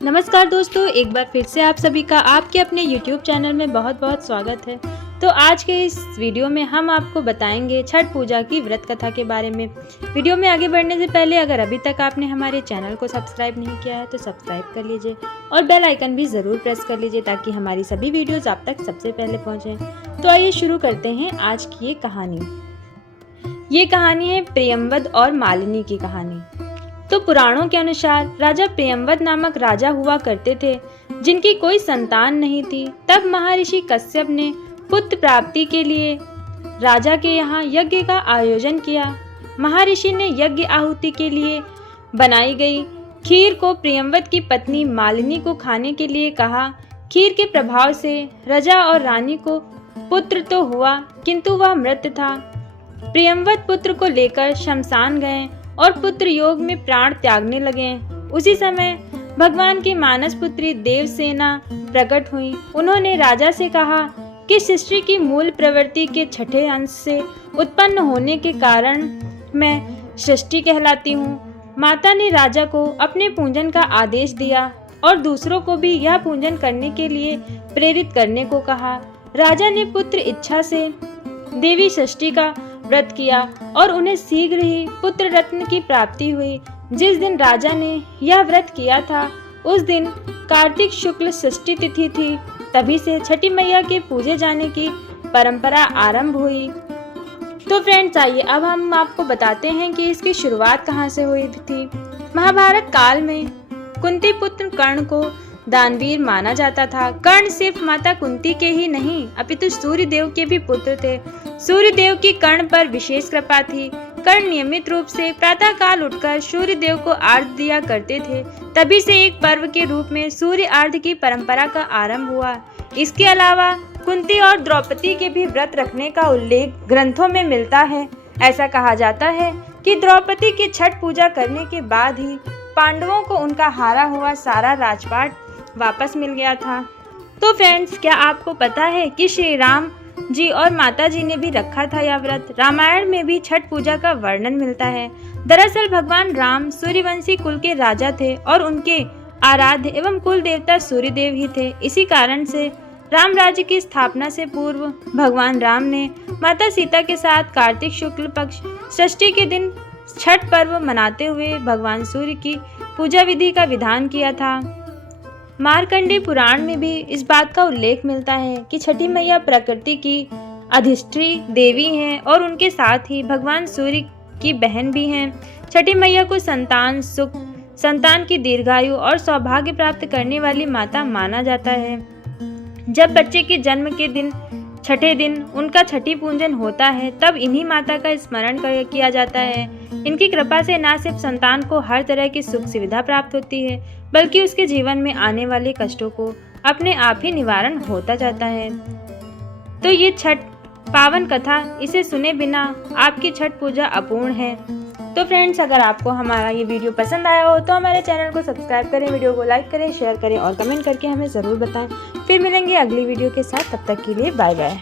नमस्कार दोस्तों, एक बार फिर से आप सभी का आपके अपने YouTube चैनल में बहुत बहुत स्वागत है। तो आज के इस वीडियो में हम आपको बताएंगे छठ पूजा की व्रत कथा के बारे में। वीडियो में आगे बढ़ने से पहले अगर अभी तक आपने हमारे चैनल को सब्सक्राइब नहीं किया है तो सब्सक्राइब कर लीजिए और बेल आइकन भी ज़रूर प्रेस कर लीजिए ताकि हमारी सभी वीडियोज़ आप तक सबसे पहले पहुँचें। तो आइए शुरू करते हैं आज की ये कहानी। ये कहानी है प्रियंवद और मालिनी की कहानी। तो पुराणों के अनुसार राजा प्रियंवद नामक राजा हुआ करते थे जिनकी कोई संतान नहीं थी। तब महर्षि कश्यप ने पुत्र प्राप्ति के लिए राजा के यहाँ यज्ञ का आयोजन किया। महर्षि ने यज्ञ आहुति के लिए बनाई गई खीर को प्रियंवद की पत्नी मालिनी को खाने के लिए कहा। खीर के प्रभाव से राजा और रानी को पुत्र तो हुआ किंतु वह मृत था। प्रियंवद पुत्र को लेकर शमशान गए और पुत्र योग में प्राण त्यागने लगे। उसी समय भगवान की मानस पुत्री देवसेना प्रकट हुई। उन्होंने राजा से कहा कि सृष्टि की मूल प्रवृत्ति के छठे अंश से उत्पन्न होने के कारण मैं सृष्टि कहलाती हूँ। माता ने राजा को अपने पूजन का आदेश दिया और दूसरों को भी यह पूजन करने के लिए प्रेरित करने को कहा। राजा ने पुत्र इच्छा से देवी सृष्टि का व्रत किया और उन्हें शीघ्र ही पुत्र रत्न की प्राप्ति हुई। जिस दिन राजा ने यह व्रत किया था उस दिन कार्तिक शुक्ल षष्ठी तिथि थी। तभी से छठी मैया के पूजे जाने की परंपरा आरंभ हुई। तो फ्रेंड्स, आइए अब हम आपको बताते हैं कि इसकी शुरुआत कहाँ से हुई थी। महाभारत काल में कुंती पुत्र कर्ण को दानवीर माना जाता था। कर्ण सिर्फ माता कुंती के ही नहीं अपितु सूर्य देव के भी पुत्र थे। सूर्य देव की कर्ण पर विशेष कृपा थी। कर्ण नियमित रूप से प्रातः काल उठकर सूर्य देव को आर्घ्य दिया करते थे। तभी से एक पर्व के रूप में सूर्य आर्घ्य की परंपरा का आरंभ हुआ। इसके अलावा कुंती और द्रौपदी के भी व्रत रखने का उल्लेख ग्रंथों में मिलता है। ऐसा कहा जाता है कि द्रौपदी की छठ पूजा करने के बाद ही पांडवों को उनका हारा हुआ सारा राजपाट वापस मिल गया था। तो फ्रेंड्स, क्या आपको पता है कि श्री राम जी और माता जी ने भी रखा था यह व्रत। रामायण में भी छठ पूजा का वर्णन मिलता है। दरअसल भगवान राम सूर्यवंशी कुल के राजा थे और उनके आराध्य एवं कुल देवता सूर्यदेव ही थे। इसी कारण से राम राज्य की स्थापना से पूर्व भगवान राम ने माता सीता के साथ कार्तिक शुक्ल पक्ष षष्ठी के दिन छठ पर्व मनाते हुए भगवान सूर्य की पूजा विधि का विधान किया था। मार्कंडेय पुराण में भी इस बात का उल्लेख मिलता है कि छठी मैया प्रकृति की अधिष्ठी देवी हैं और उनके साथ ही भगवान सूर्य की बहन भी हैं। छठी मैया को संतान सुख, संतान की दीर्घायु और सौभाग्य प्राप्त करने वाली माता माना जाता है। जब बच्चे के जन्म के दिन छठे दिन उनका छठी पूजन होता है तब इन्हीं माता का स्मरण किया जाता है। इनकी कृपा से न सिर्फ संतान को हर तरह की सुख सुविधा प्राप्त होती है बल्कि उसके जीवन में आने वाले कष्टों को अपने आप ही निवारण होता जाता है। तो ये छठ पावन कथा, इसे सुने बिना आपकी छठ पूजा अपूर्ण है। तो फ्रेंड्स, अगर आपको हमारा ये वीडियो पसंद आया हो तो हमारे चैनल को सब्सक्राइब करें, वीडियो को लाइक करें, शेयर करें और कमेंट करके हमें ज़रूर बताएं। फिर मिलेंगे अगली वीडियो के साथ, तब तक के लिए बाय बाय।